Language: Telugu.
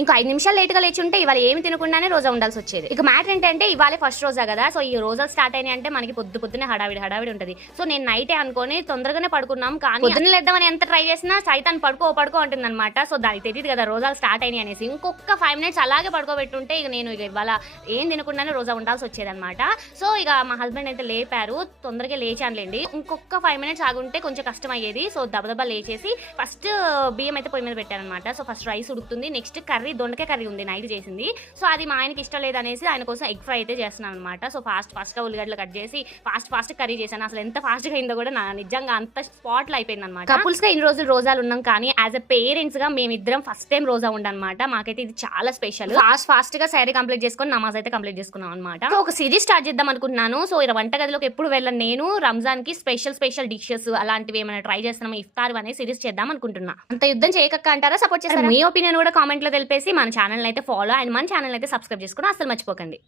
ఇంకో 5 నిమిషాలు లేట్గా లేచి ఉంటే ఇవాళ ఏమి తినకుండానే రోజా ఉండాల్సి వచ్చేది. ఇక మ్యాటర్ ఏంటంటే ఇవాళ ఫస్ట్ రోజా కదా, సో ఈ రోజాలు స్టార్ట్ అయినాయి అంటే మనకి పొద్దున్నే హడావిడి ఉంటుంది. సో నేను నైటే అనుకొని తొందరగానే పడుకున్నాం, కానీ పొద్దున్న లేద్దామని ఎంత ట్రై చేసినా సైతాన్ పడుకో ఉంటుంది అనమాట. సో దానికి తెలియదు కదా రోజాలు స్టార్ట్ అయినాయి అనేసి. ఇంకొక 5 మినిట్స్ అలాగే పడుకోబెట్టుంటే ఇక నేను ఇవాళ ఏం తినకుండానే రోజా ఉండాల్సి వచ్చేది అనమాట. సో ఇక మా హస్బెండ్ అయితే లేపారు, తొందరగా లేచానులేండి. ఇంకొక 5 మినిట్స్ ఆగుంటే కొంచెం కష్టం అయ్యేది. సో దబదబా లేచేసి ఫస్ట్ బియ్యం అయితే పొయ్యి మీద పెట్టారనమాట. సో ఫస్ట్ రైస్ ఉడుకుతుంది, నెక్స్ట్ దొండకాయ కర్రీ ఉంది నైట్ చేసింది. సో అది మా ఆయనకి ఇష్టం లేదనేసి ఆయన కోసం ఎగ్ ఫ్రై అయితే చేస్తున్నాను అనమాట. సో ఫాస్ట్గా ఉల్లిగడ్డలు కట్ చేసి ఫాస్ట్ కర్రీ చేశాను. అసలు ఎంత ఫాస్ట్గా అయిందో కూడా నిజంగా అంత స్పాట్లో అయిపోయింది అనమాట. కపుల్స్గా ఇన్ని రోజులు రోజాలు ఉన్నాం, కానీ యాజ్ అ పేరెంట్స్గా మేమిద్దరం ఫస్ట్ టైం రోజా ఉండనమాట. మాకైతే ఇది చాలా స్పెషల్. ఫాస్ట్గా శారీ కంప్లీట్ చేసుకొని నమాజ్ అయితే కంప్లీట్ చేసుకున్నాం అనమాట. సో ఒక సిరీస్ స్టార్ట్ చేద్దాం అనుకుంటున్నాను. సో ఇలా వంటగదిలోకి ఎప్పుడు వెళ్ళను నేను. రంజాన్కి స్పెషల్ డిషెస్ అలాంటివి ఏమైనా ట్రై చేస్తున్నాము, ఇఫ్తార్ అనే సిరీస్ చేద్దాం అనుకుంటున్నా. అంత యుద్ధం చేయక అంటారా, సపోర్ట్ చేస్తారా? మీ ఒపీనియన్ కూడా కామెంట్లో తెలిపేసి మన ఛానల్ అయితే ఫాలో అండ్ మన ఛానల్ అయితే సబ్స్క్రైబ్ చేసుకుని అసలు మర్చిపోకండి.